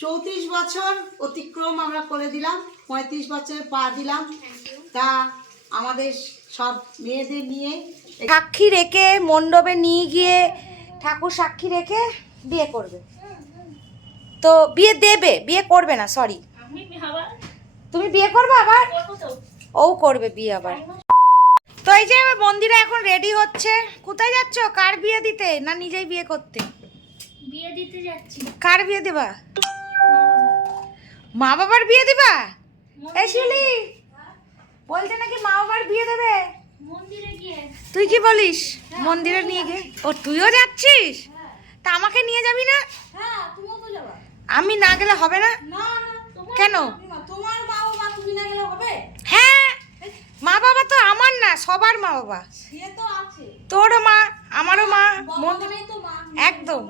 চৌত্রিশ বছর অতিক্রম আমরা করে দিলাম পঁয়ত্রিশ বছরে পা দিলাম। তা আমাদের সব মেয়েদের নিয়ে সাক্ষী রেখে মণ্ডপে নিয়ে গিয়ে ঠাকুর সাক্ষী রেখে বিয়ে করবে। তো বিয়ে দেবে বিয়ে করবে না সরি তুমি বিয়ে করবে আবার? ও করবে বিয়ে আবার। তো এই যে মন্দিরে এখন রেডি হচ্ছে। কোথায় যাচ্ছ? কার বিয়ে দিতে না নিজেই বিয়ে করতে? বিয়ে দিতে যাচ্ছি। কার বিয়ে দেবা? মা বাবার বিয়ে দিবা? এই শিউলি বলছে নাকি মা বাবার বিয়ে দেবে? মন্দিরে গিয়ে। তুই কি বলিস? মন্দিরে নিয়ে গিয়ে ও তুইও যাচ্ছিস? তা আমাকে নিয়ে যাবি না? হ্যাঁ আমি না গেলে হবে না? কেন? তোমার মা বাবা তুমি না গেলে হবে? হ্যাঁ। মা বাবা তো আমার না সবার মা বাবা। সে তো আছে। তোরও মা আমারও মা মন্দির একদম।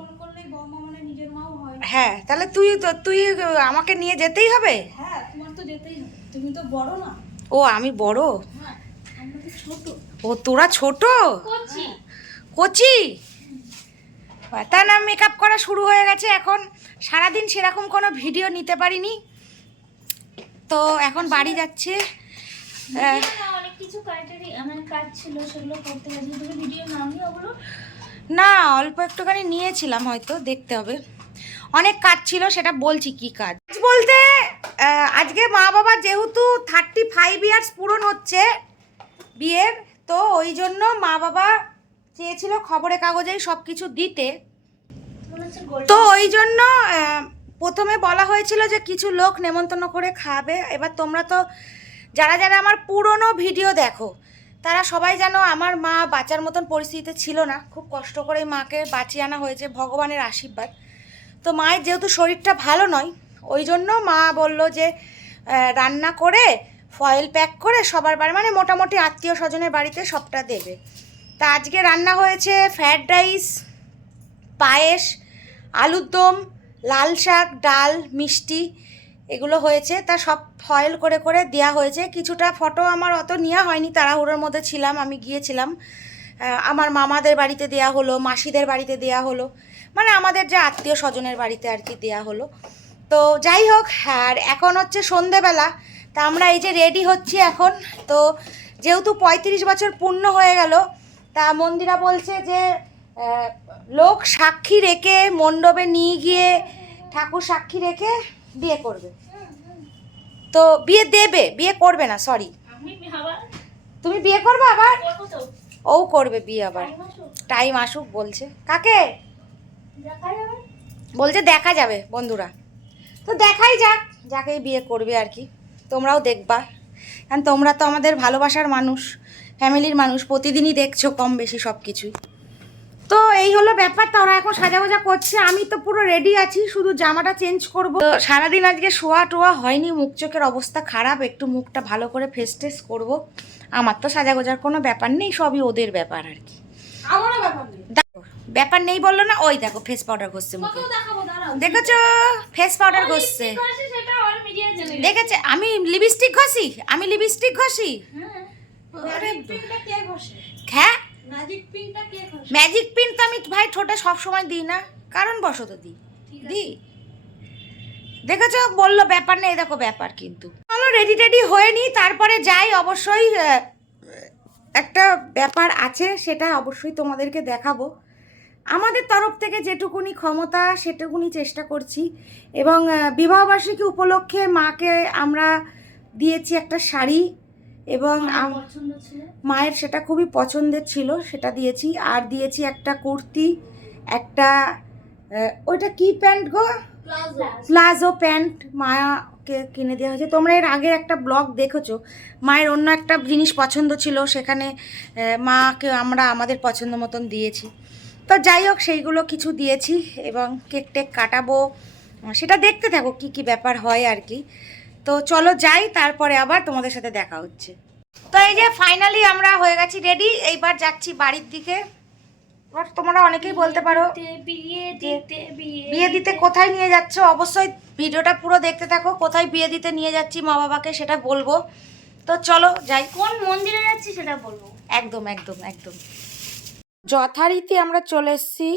হয় তাহলে তুই তো তুই আমাকে নিয়ে যেতেই হবে? হ্যাঁ তোমার তো যেতেই হবে। তুমি তো বড় না। ও আমি বড়? হ্যাঁ ও তোরা ছোট? কচি। তা না মেকআপ করা শুরু হয়ে গেছে এখন। সারাদিন সেরকম কোনো ভিডিও নিতে পারিনি। তো এখন বাড়ি যাচ্ছে। আহ, অনেক কিছু কাটারি আমার কাজ ছিল সেগুলো করতে গেছি তুমি ভিডিও নামি ওগুলো? না অল্প একটুখানি নিয়েছিলাম হয়তো দেখতে হবে। অনেক কাজ ছিল, সেটা বলছি কি কাজ। বলতে আজকে মা বাবা যেহেতু থার্টি ফাইভ ইয়ার্স পূরণ হচ্ছে বিয়ের, তো ওই জন্য মা বাবা চেয়েছিল খবরের কাগজেই সব কিছু দিতে। তো ওই জন্য প্রথমে বলা হয়েছিল যে কিছু লোক নেমন্তন্ন করে খাবে। এবার তোমরা তো, যারা যারা আমার পুরনো ভিডিও দেখো, তারা সবাই যেন আমার মা বাঁচার মতন পরিস্থিতিতে ছিল না। খুব কষ্ট করে মাকে বাঁচিয়ে আনা হয়েছে, ভগবানের আশীর্বাদ। তো মায়ের যেহেতু শরীরটা ভালো নয়, ওই জন্য মা বলল যে রান্না করে ফয়েল প্যাক করে সবার বাড়ি মানে মোটামুটি আত্মীয় স্বজনের বাড়িতে সবটা দেবে। তা আজকে রান্না হয়েছে ফ্রায়েড রাইস পায়েস, আলুর দম, লাল শাক, ডাল, মিষ্টি, এগুলো হয়েছে। তা সব ফয়েল করে করে দেওয়া হয়েছে। কিছুটা ফটো আমার অত নেওয়া হয়নি, তাড়াহুড়োর মধ্যে ছিলাম, আমি গিয়েছিলাম। আমার মামাদের বাড়িতে দেয়া হলো, মাসিদের বাড়িতে দেয়া হলো। মানে আমাদের যে আত্মীয় স্বজনের বাড়িতে আর কি দেয়া হলো। তো যাই হোক আর এখন হচ্ছে সন্ধেবেলা তা আমরা এই যে রেডি হচ্ছি এখন। তো যেহেতু পঁয়ত্রিশ বছর পূর্ণ হয়ে গেল তা মন্দিরা বলছে যে লোক সাক্ষী রেখে মণ্ডপে নিয়ে গিয়ে ঠাকুর সাক্ষী রেখে বিয়ে করবে। তো বিয়ে দেবে বিয়ে করবে না সরি তুমি বিয়ে করবে আবার? ও করবে বিয়ে আবার। টাইম আসুক। বলছে। কাকে? বলছে দেখা যাবে বন্ধুরা। তো দেখাই যাক যাকেই বিয়ে করবে আর কি। তোমরাও দেখবা। কারণ তোমরা তো আমাদের ভালোবাসার মানুষ, ফ্যামিলির মানুষ, প্রতিদিনই দেখছ কম বেশি সব কিছুই তো এই হলো ব্যাপার, তো ওরা এখন সাজা সাজাগোজা করছে। আমি তো পুরো রেডি আছি, শুধু জামাটা চেঞ্জ করব। সারাদিন আজকে শোয়া টোয়া হয়নি, মুখ চোখের অবস্থা খারাপ, একটু মুখটা ভালো করে ফেস টেস করব। আমার তো সাজাগোজার কোনো ব্যাপার নেই, সবই ওদের ব্যাপার আর কি। আমারও ব্যাপার ব্যাপার নেই বলল না ওই দেখো ফেস পাউডার ঘষছে মুখে। দেখেছ? ফেস পাউডার গেছে। দেখেছে? আমি লিপস্টিক ঘষি? আমি লিপস্টিক ঘষি? হ্যাঁ। ম্যাজিক পিন তো আমি ভাই ঠোঁটে সব সময় দিই না। কারণ বশত দিই দিই। দেখেছ? বলল ব্যাপার নেই দেখো ব্যাপার কিন্তু। চলো রেডি টেডি হয়ে নি তারপরে যাই। অবশ্যই একটা ব্যাপার আছে সেটা অবশ্যই তোমাদেরকে দেখাবো। আমাদের তরফ থেকে যেটুকুনি ক্ষমতা সেটুকুনি চেষ্টা করছি এবং বিবাহবার্ষিকী উপলক্ষে মাকে আমরা দিয়েছি একটা শাড়ি এবং মায়ের সেটা খুবই পছন্দের ছিল সেটা দিয়েছি। আর দিয়েছি একটা কুর্তি একটা ওইটা কি প্যান্ট গো? প্লাজো। প্যান্ট মাকে কিনে দেওয়া হয়েছে। তোমরা এর আগের একটা ব্লগ দেখেছ মায়ের অন্য একটা জিনিস পছন্দ ছিল সেখানে মাকে আমরা আমাদের পছন্দ মতন দিয়েছি। তো যাই হোক সেইগুলো কিছু দিয়েছি এবং কেক টেক কাটাবো। সেটা দেখতে থাকো কি কি ব্যাপার হয় আর কি। তো চলো যাই তারপরে আবার তোমাদের সাথে দেখা হচ্ছে। তো এই যে ফাইনালি আমরা হয়ে গেছি রেডি এইবার যাচ্ছি বাড়ির দিকে। এবার তোমরা অনেকেই বলতে পারো বিয়ে দিতে। কোথায় নিয়ে যাচ্ছ? অবশ্যই ভিডিওটা পুরো দেখতে থাকো কোথায় বিয়ে দিতে নিয়ে যাচ্ছি মা বাবাকে সেটা বলব। তো চলো যাই। কোন মন্দিরে যাচ্ছি সেটা বলব। একদম একদম একদম। যথারীতি আমরা চলে এসেছি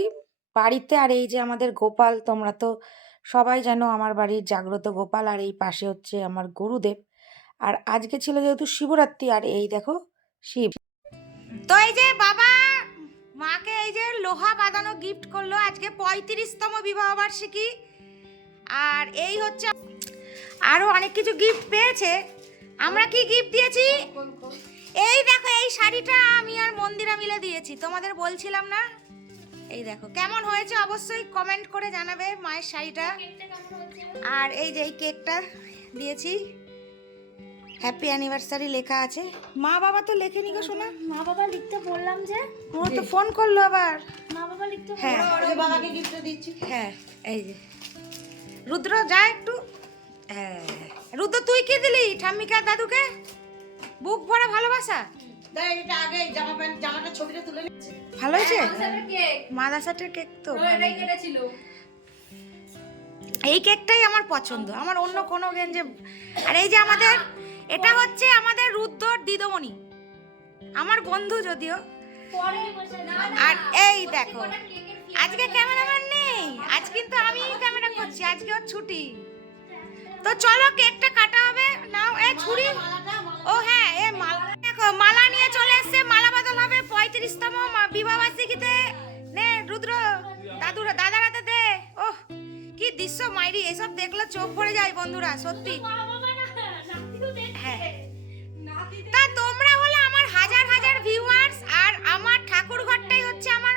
বাড়িতে। আর এই যে আমাদের গোপাল তোমরা তো সবাই যেন আমার বাড়ির জাগ্রত গোপাল। আর এই পাশে হচ্ছে আমার গুরুদেব। আর আজকে ছিল যেহেতু শিবরাত্রি আর এই দেখো শিব। তো এই যে বাবা মাকে এই যে লোহা বাঁধানো গিফট করল আজকে পঁয়ত্রিশতম বিবাহ বার্ষিকী। আর এই হচ্ছে আরও অনেক কিছু গিফট পেয়েছে। আমরা কি গিফট দিয়েছি? এই দেখো এই শাড়িটা আমি আর মন্দিরা মিলে দিয়েছি তোমাদের বলছিলাম না? এই দেখো কেমন হয়েছে অবশ্যই কমেন্ট করে জানাবে মায়ের শাড়িটা। আর এই যে এই কেকটা দিয়েছি হ্যাপি অ্যানিভার্সারি লেখা আছে। মা বাবা তো লেখেনি গো শোনা মা বাবা লিখতে বললাম যে ও তো ফোন করল আবার। মা বাবা লিখতে হ্যাঁ। ওই বাবাকে গিফট দিচ্ছি। হ্যাঁ এই যে। রুদ্র যা একটু। হ্যাঁ। রুদ্র তুই কি দিলি? ঠাম্মিকা দাদুকে? বুক ভরা ভালোবাসা? ভালো হয়েছে? মাদাসাটের কেক তো এই কেকটাই আমার পছন্দ। আমার অন্য কোনো গেঞ্জে আর এই যে আমাদের এটা হচ্ছে আমাদের রুদ্রর দিদমণি। আমার বন্ধু যদিও। আর এই দেখো আজকে ক্যামেরাম্যান নেই। আজ কিন্তু আমি ক্যামেরা করছি আজকে ওর ছুটি। তো চলো কেকটা কাটা হবে। নাও এ ছুরি। ও হ্যাঁ এ মালা দেখো মালা নিয়ে চলে এসছে মালা বদল হবে পঁয়ত্রিশতম বিবাহবার্ষিকীতে। নে রুদ্র দাদুর দাদার হাতে দে। ওহ কি দৃশ্য মাইরি এসব দেখলে চোখ ভরে যায় বন্ধুরা সত্যি। হ্যাঁ। তা তোমরা হলো আমার হাজার হাজার ভিউয়ার্স আর আমার ঠাকুর ঘরটাই হচ্ছে আমার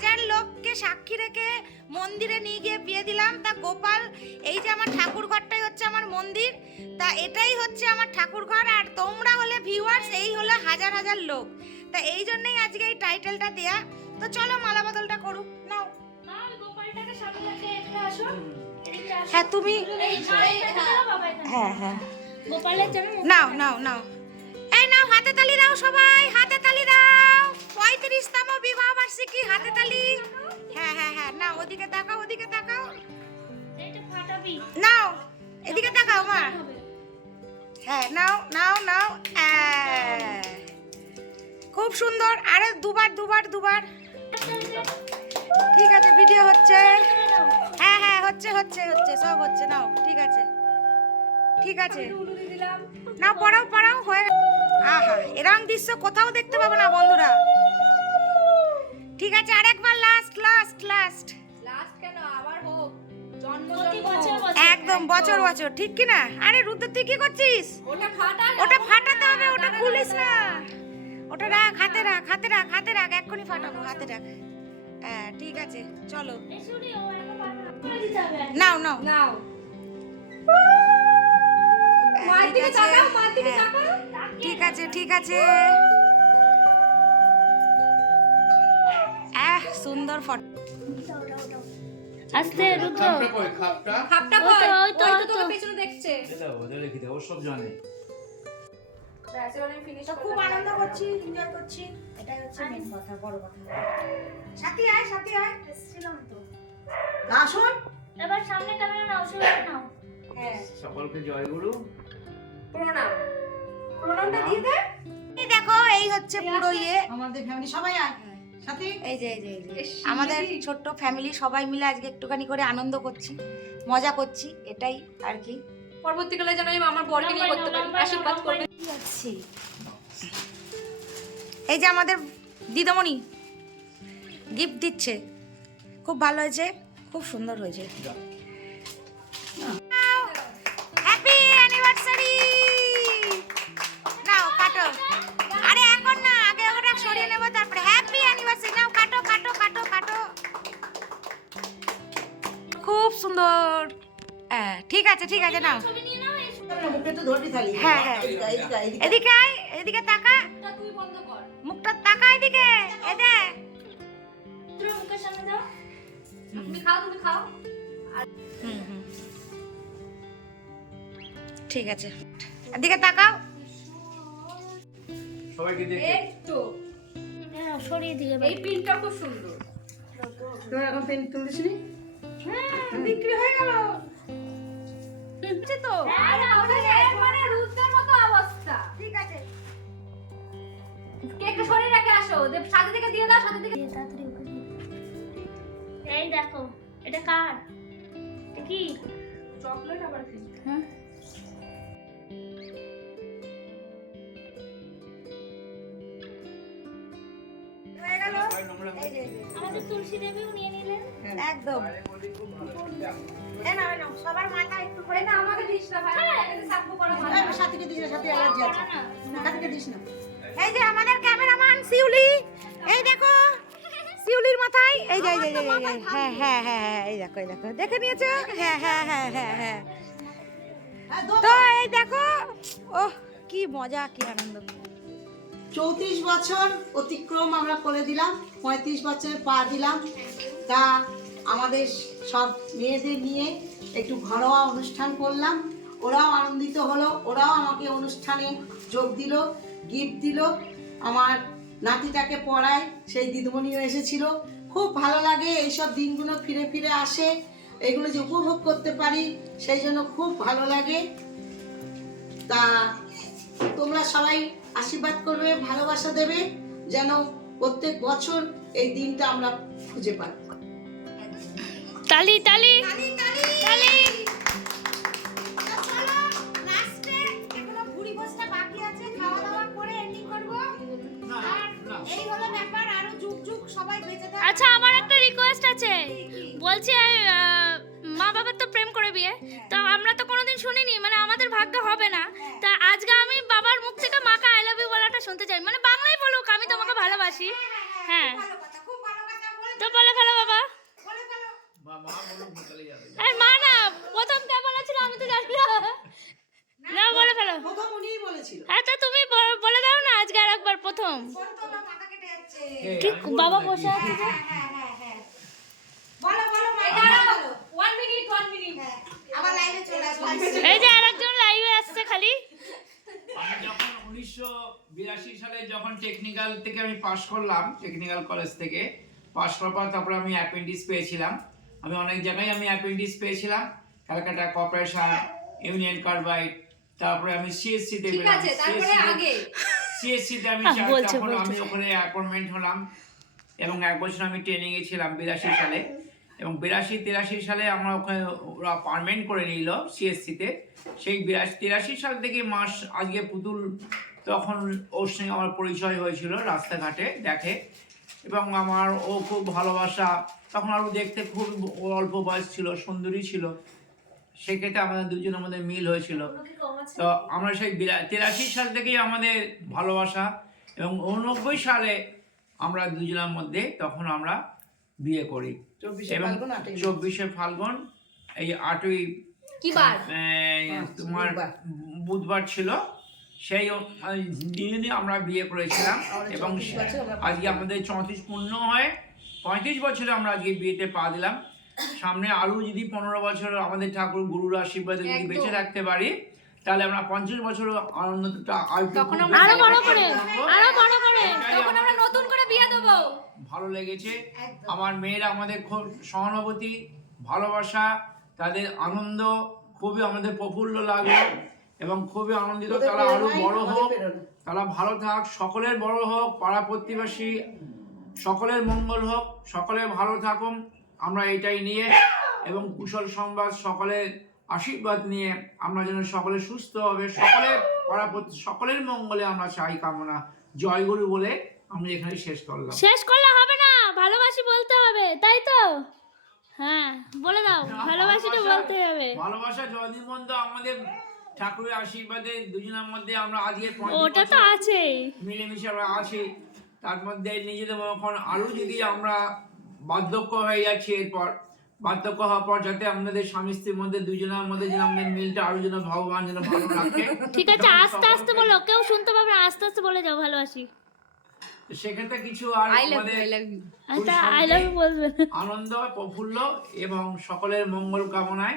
হাজার লোককে সাক্ষী রেখে মন্দিরে নিয়ে গিয়ে বিয়ে দিলাম। তা গোপাল এই যে আমার ঠাকুর ঘরটাই হচ্ছে আমার মন্দির তা এটাই হচ্ছে আমার ঠাকুর ঘর আর তোমরা হলে ভিউয়ার্স এই হলো হাজার হাজার লোক। তা এই জন্যই আজকে এই টাইটেলটা দেয়া। তো চলো মালা বদলটা করুক। নাও। হ্যাঁ তুমি। হ্যাঁ হ্যাঁ। নাও নাও নাও। এই নাও হাতে তালি দাও সবাই হাতে তালি দাও। পঁয়ত্রিশতম বিবাহ বার্ষিকী হাতে তালি। হ্যাঁ হ্যাঁ হ্যাঁ নাও ওদিকে তাকাও ওদিকে তাকাও। নাও এদিকে তাকাও মা। হ্যাঁ নাও নাও নাও আহ, খুব সুন্দর আরে দুবার দুবার দুবার। ঠিক আছে ভিডিও হচ্ছে। হ্যাঁ হ্যাঁ হচ্ছে হচ্ছে হচ্ছে সব হচ্ছে নাও ঠিক আছে। ঠিক আছে। না পড়াও পড়াও হয়ে। আহা এরকম দৃশ্য কোথাও দেখতে পাবো না বন্ধুরা। ঠিক আছে আরেকবার লাস্ট লাস্ট লাস্ট প্রতি বছর বছর। একদম বছর বছর ঠিক কি না আরে রুদ্র তুই কি করছিস? ওটা ফাটাতে হবে ওটা খুলিস না। ওটা রাখ হাতে রাখ হাতে রাখ হাতে রাখ এক্ষুনি ফাটাবো হাতে রাখ। হ্যাঁ ঠিক আছে চলো। নাও নাও। নাও। হ্যাঁ, ঠিক আছে, হ্যাঁ, ঠিক আছে। সুন্দর ফটো। আস্তে রুদ্র। খাপটা কই খাপটা? কই? ওই তো, ওই তো। পেছনে দেখছে। এটা ওদের লিখে দাও সব জানে। ব্যাস আমি ফিনিশ তো খুব আনন্দ করছি এনজয় করছি। এটাই হচ্ছে মেন কথা বড় কথা। সাথী আয় সাথী আয়। এসেছিলাম তো। আসুন এবার সামনে ক্যামেরা নাও শুনে নাও। হ্যাঁ। সকলকে জয়গুরু প্রণাম। প্রণামটা দিয়ে দে। এই দেখো এই হচ্ছে পুরো ইয়ে। আমাদের ফ্যামিলি সবাই আয়। এই যে এই যে এই যে। আমাদের ছোট্ট ফ্যামিলি সবাই মিলে আজকে একটুখানি করে আনন্দ করছি মজা করছি এটাই আর কি। পরবর্তীকালে যেন আমার বরকে নিয়ে করতে পারি আশীর্বাদ করবে। যাচ্ছি এই যে আমাদের দিদমণি গিফট দিচ্ছে। খুব ভালো হয়েছে খুব সুন্দর হয়েছে। হ্যাঁ ঠিক আছে ঠিক আছে নাও। এই হ্যাঁ, হ্যাঁ। এদিকে, এদিকে, এদিকে। এদিকে আয় এদিকে তাকা। মুখটা তুই বন্ধ কর। মুখটা তাকা এদিকে হুম। হুম ঠিক আছে। এদিকে তাকাও। সবাইকে দেখে। একটু হ্যাঁ সরিয়ে দিয়ে এই পিনটা খুব সুন্দর। তোর এখন পেন তুলিস নি? বিক্রি হয়ে গেল। তো? মানে রুদ্রের মতো অবস্থা। ঠিক আছে। কেকটা সরিয়ে রেখে আসো দে- সাথে থেকে দিয়ে দাও সাথে থেকে তাড়াতাড়ি ওকে দিয়ে দাও। এই দেখো এটা কার? এটা কি? চকলেট আবার কি হ্যাঁ হয়ে গেল? এই যে, এই যে, আমাদের তুলসী দেবীও নিয়ে নিলেন। একদম। এ নাও, এ সবার মাথায় একটু করে না আমাকে দিস না ভাই সাপু করে এই, সাথীকে দিস না সাথী অ্যালার্জি আছে। সাথীকে দিস না। এই যে আমাদের ক্যামেরাম্যান শিউলি এই দেখো শিউলির মাথায় এই যে এই যে, এই যে, এই যে, হ্যাঁ হ্যাঁ হ্যাঁ হ্যাঁ, এই দেখো এই দেখো দেখে নিয়েছো? হ্যাঁ হ্যাঁ হ্যাঁ হ্যাঁ হ্যাঁ। হ্যাঁ, তো এই দেখো ওহ কি মজা কি আনন্দ। চৌত্রিশ বছর অতিক্রম আমরা করে দিলাম পঁয়ত্রিশ বছর পা দিলাম। তা আমাদের সব মেয়েদের নিয়ে একটু ঘরোয়া অনুষ্ঠান করলাম। ওরাও আনন্দিত হলো, ওরাও আমাকে অনুষ্ঠানে যোগ দিল গিফট দিল। আমার নাতিটাকে পড়ায়, সেই দিদিমণিও এসেছিল। খুব ভালো লাগে, এইসব দিনগুলো ফিরে ফিরে আসে, এগুলো যে উপভোগ করতে পারি, সেই জন্য খুব ভালো লাগে। তা তোমরা সবাই আশীর্বাদ করবে, ভালোবাসা দেবে, যেন প্রত্যেক বছর এই দিনটা আমরা খুঁজে পাই। তালি তালি। তালি এখনও ভুড়ি ভোজটা বাকি আছে খাওয়া দাওয়া করে এন্ডিং করব। আর এই হলো ব্যাপার আরও যুগ যুগ সবাই বেঁচে থাকবে আচ্ছা আমার একটা রিকোয়েস্ট আছে। বলছি মা বাবার তো প্রেম করে বিয়ে। তো আমরা তো কোনোদিন শুনিনি মানে আমাদের ভাগ্য হবে না। তা আজকে আমি বাবার মুখ থেকে মাকে আই লাভ ইউ বলাটা শুনতে চাই। মানে বাংলায় বলুক আমি তোমাকে ভালোবাসি। হ্যাঁ ভালো কথা ভালো তো বলে ফেলো বাবা। বা মা না প্রথম কে বলেছিল আমি তো জানি না। না বলে ফেলো। প্রথম উনিই বলেছিল। হ্যাঁ তো তুমি বলে দাও না আজকে আর একবার প্রথম কি বাবা বসে আছে যে? হ্যাঁ হ্যাঁ বলো বলো ওয়ান মিনিট ওয়ান মিনিট আবার লাইভে চলে আসবে। এই যে আরেকজন লাইভে আসছে খালি। আমি যখন উনিশশো বিরাশি সালে যখন টেকনিক্যাল থেকে আমি পাশ করলাম টেকনিক্যাল কলেজ থেকে পাশ করার পর তারপরে আমি অ্যাপেন্ডিক্স পেয়েছিলাম। আমি অনেক জায়গায় আমি অ্যাপেন্ডিক্স পেয়েছিলাম ক্যালকাটা কর্পোরেশন ইউনিয়ন কার্বাইড তারপরে আমি সিএসসি তে ঠিক আছে তারপরে আগে। সিএসসি তে আমি হ্যাঁ, বলছে, তখন আমি ওখানে অ্যাপয়েন্টমেন্ট হলাম এবং এক বছর আমি ট্রেনিং এ ছিলাম বিরাশি সালে। এবং বিরাশি তিরাশি সালে আমরা ওখানে ওরা পারমেন্ট করে নিল সিএসসি তে। সেই বিরাশি তিরাশি সাল থেকে মাস আজকে পুতুল তখন ওর সঙ্গে আমার পরিচয় হয়েছিল রাস্তাঘাটে দেখে। এবং আমার ও খুব ভালোবাসা। তখন আরও দেখতে খুব অল্প বয়স ছিল সুন্দরী ছিল। সেক্ষেত্রে আমাদের দুজন আমাদের মিল হয়েছিল। তো আমরা সেই বিরা- তিরাশি সাল থেকেই আমাদের ভালোবাসা এবং উনব্বই সালে আমরা দুজনের মধ্যে তখন আমরা বিয়ে করি। চব্বিশে এবং ফাল্গুন চব্বিশে ফাল্গুন এই আটই কি বার? তোমার। বুধবার ছিল। সেই দিনে আমরা বিয়ে করেছিলাম এবং 34 আজকে আমাদের চৌত্রিশ পূর্ণ হয়। পঁয়ত্রিশ বছরে আমরা আজকে বিয়েতে পা দিলাম। সামনে আরও যদি পনেরো বছর আমাদের ঠাকুর গুরুর আশীর্বাদে যদি বেঁচে রাখতে পারি তাহলে আমরা পঞ্চাশ বছর আনন্দটা আর একটু তখন খুব আমরা আরও বড় করে আরও বড় করে তখন আমরা নতুন করে বিয়ে দেবো। ভালো লেগেছে। আমার মেয়েরা আমাদের খুব সহানুভূতি ভালোবাসা তাদের আনন্দ খুবই আমাদের প্রফুল্ল লাগল। এবং খুবই আনন্দিত। তারা আরও বড় হোক তারা ভালো থাক সকলের বড় হোক পাড়া প্রতিবেশী সকলের মঙ্গল হোক সকলে ভালো থাকুন। আমরা এটাই নিয়ে এবং কুশল সংবাদ সকলের আশীর্বাদ নিয়ে আমরা যেন সকলে সুস্থ হবে সকলে পাড়া প্রতি- সকলের মঙ্গলে আমরা চাই কামনা। জয়গুরু বলে আমরা এখানে শেষ করলাম। শেষ করলে হবে না ভালোবাসি বলতে হবে তাই তো? হ্যাঁ বলে দাও ভালোবাসিটা ভালোবাসা- বলতে হবে। ভালোবাসা জয়দীপ বন্ধু আমাদের ঠাকুরের আশীর্বাদে দুজনের মধ্যে আমরা আজকে ওটা তো আছেই। মিলেমিশে আমরা আছি। তার মধ্যে নিজেদের এখন আরও যদি আমরা বার্ধক্য হয়ে যাচ্ছি এরপর বার্ধক্য হওয়ার পর যাতে আমাদের স্বামী স্ত্রীর মধ্যে দুজনের মধ্যে যেন আমাদের মিলটা আরও যেন ভগবান যেন ভালো রাখে। ঠিক আছে আস্তে আস্তে বলো কেউ শুনতে পাবে না আস্তে আস্তে বলে যাও ভালোবাসি। সেক্ষেত্রে কিছু আর আচ্ছা আই লাভ ইউ বলবে না। আনন্দ প্রফুল্ল এবং সকলের মঙ্গল কামনায়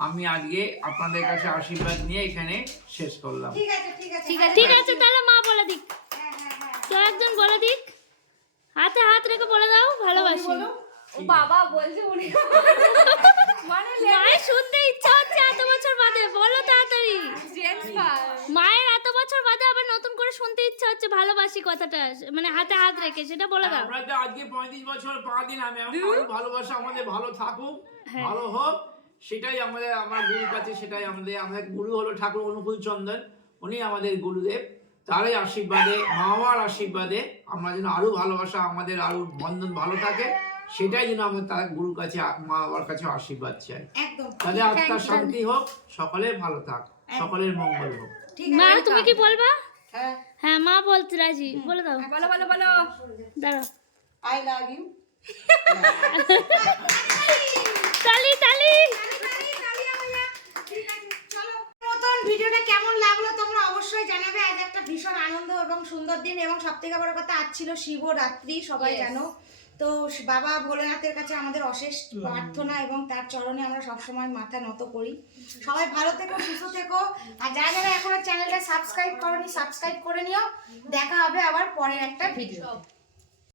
আমি আজকে আপনাদের কাছে আশীর্বাদ নিয়ে এখানে শেষ করলাম। ঠিক আছে ঠিক আছে ঠিক আছে। তাহলে মা বলে দিক। হ্যাঁ হ্যাঁ হ্যাঁ। কেউ একজন বলে দিক। হাতে হাত রেখে বলে দাও ভালোবাসি। বলো ও বাবা বলছে উনি। মানে মায়ের শুনতে ইচ্ছা হচ্ছে এত বছর বাদে বলো তাড়াতাড়ি। মায়ের এত বছর বছর বাদে আবার নতুন করে শুনতে ইচ্ছা হচ্ছে ভালোবাসি কথাটা মানে হাতে হাত রেখে সেটা বলে দাও। আমরা তো আজকে পঁয়ত্রিশ বছর পা দিন আমি ভালোবাসা আমাদের ভালো থাকুক হ্যাঁ। ভালো হোক। সেটাই আমাদের আমার গুরুর কাছে সেটাই আমাদের আমাদের গুরু হলো ঠাকুর অনুকূল চন্দন উনি আমাদের গুরুদেব। তারই আশীর্বাদে মা বাবার আশীর্বাদে আমরা যেন আরও ভালোবাসা আমাদের আরও বন্ধন ভালো থাকে সেটাই যেন আমরা তার গুরুর কাছে মা বাবার কাছে আশীর্বাদ চাই। তাহলে আত্মার শান্তি হোক সকলের ভালো থাক সকলের মঙ্গল হোক। ঠিক মা তুমি কি বলবা? হ্যাঁ। হ্যাঁ মা বলতে রাজি বলে দাও। বলো বলো বলো। দাঁড়াও। আই লাভ ইউ তালি তালি। মতন ভিডিওটা কেমন লাগল তোমরা অবশ্যই জানাবে। আজ একটা ভীষণ আনন্দ এবং সুন্দর দিন এবং সব থেকে বড় কথা আজ ছিল শিবরাত্রি সবাই জানো। তো বাবা ভোলেনাথের কাছে আমাদের অশেষ প্রার্থনা এবং তার চরণে আমরা সবসময় মাথা নত করি। সবাই ভালো থেকো সুস্থ থেকো। আর যারা যারা এখনও চ্যানেলটা সাবস্ক্রাইব করনি সাবস্ক্রাইব করে নিও। দেখা হবে আবার পরের একটা ভিডিও